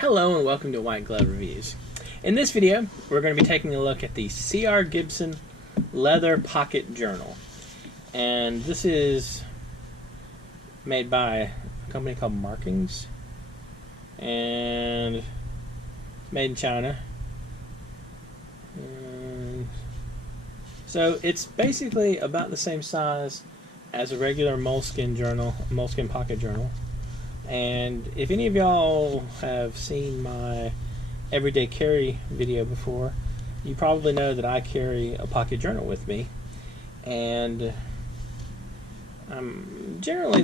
Hello and welcome to White Glove Reviews. In this video, we're going to be taking a look at the CR Gibson Leather Pocket Journal. And this is made by a company called Markings. And made in China. And so it's basically about the same size as a regular moleskin pocket journal. And if any of y'all have seen my everyday carry video before, you probably know that I carry a pocket journal with me, and I'm generally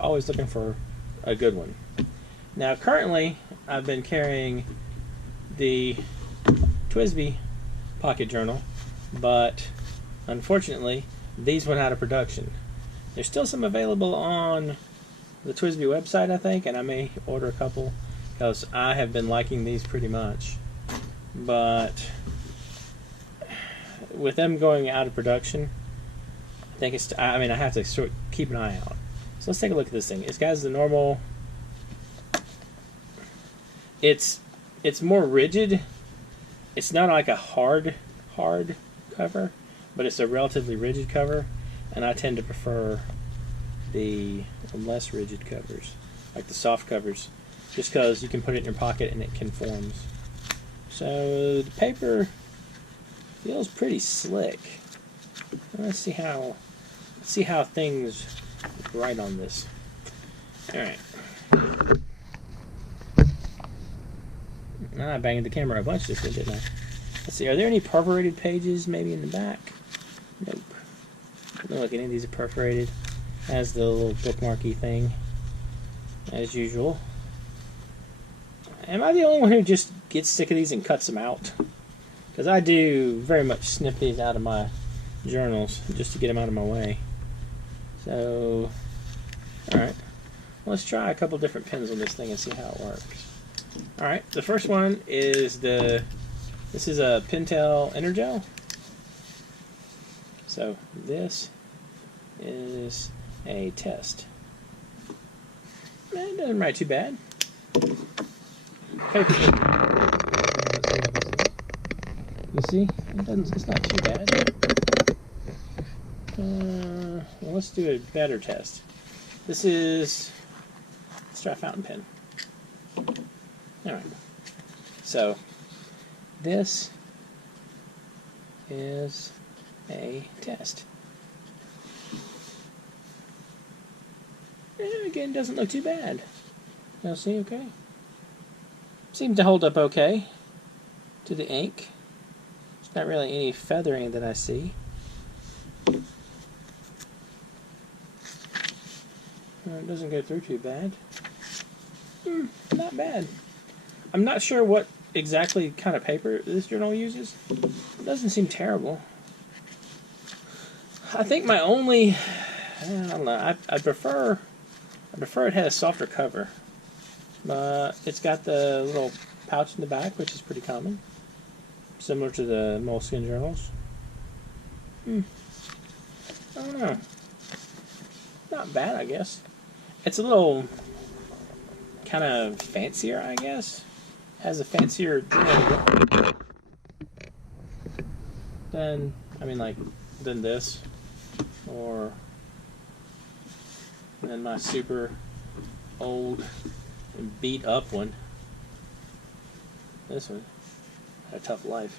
always looking for a good one. Now currently I've been carrying the TWSBI pocket journal, but unfortunately these went out of production. There's still some available on the TWSBI website, I think, and I may order a couple because I have been liking these pretty much. But with them going out of production, I think I have to sort of keep an eye out. So let's take a look at this thing. It's got the normal. It's more rigid. It's not like a hard cover, but it's a relatively rigid cover, and I tend to prefer the less rigid covers, like the soft covers, just because you can put it in your pocket and it conforms. So the paper feels pretty slick. Let's see how things write on this. All right. I banged the camera a bunch this one, didn't I? Let's see. Are there any perforated pages maybe in the back? Nope. Doesn't look like any of these are perforated. Has the little bookmarky thing, as usual. Am I the only one who just gets sick of these and cuts them out? Because I do very much snip these out of my journals just to get them out of my way. So, alright. Let's try a couple different pens on this thing and see how it works. Alright, the first one is this is a Pentel Energel. So, this is a test. It doesn't write too bad. Paper. You see? It's not too bad. Well, let's do a better test. Let's try a fountain pen. Alright. So, this is a test. Again, doesn't look too bad. Now see, okay. Seems to hold up okay to the ink. There's not really any feathering that I see. It doesn't go through too bad. Not bad. I'm not sure what exactly kind of paper this journal uses. It doesn't seem terrible. I think my only, I don't know, I prefer it had a softer cover, but it's got the little pouch in the back, which is pretty common, similar to the moleskin journals. I don't know. Not bad, I guess. It's a little kind of fancier, I guess. Has a fancier than this, or than my super old and beat up one. This one had a tough life.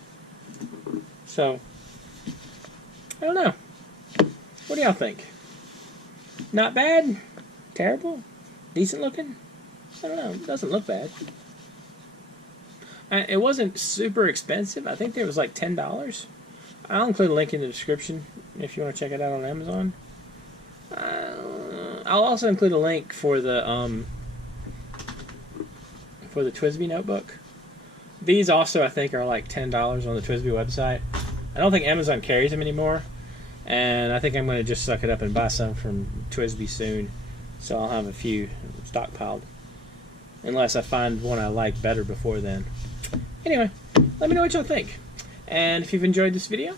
So, I don't know. What do y'all think? Not bad? Terrible? Decent looking? I don't know. It doesn't look bad. It wasn't super expensive. I think it was like $10. I'll include a link in the description if you want to check it out on Amazon. I'll also include a link for the TWSBI notebook. These also, I think, are like $10 on the TWSBI website. I don't think Amazon carries them anymore, and I think I'm going to just suck it up and buy some from TWSBI soon. So I'll have a few stockpiled, unless I find one I like better before then. Anyway, let me know what y'all think. And if you've enjoyed this video,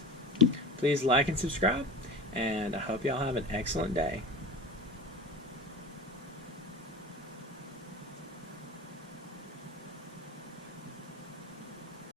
please like and subscribe, and I hope y'all have an excellent day.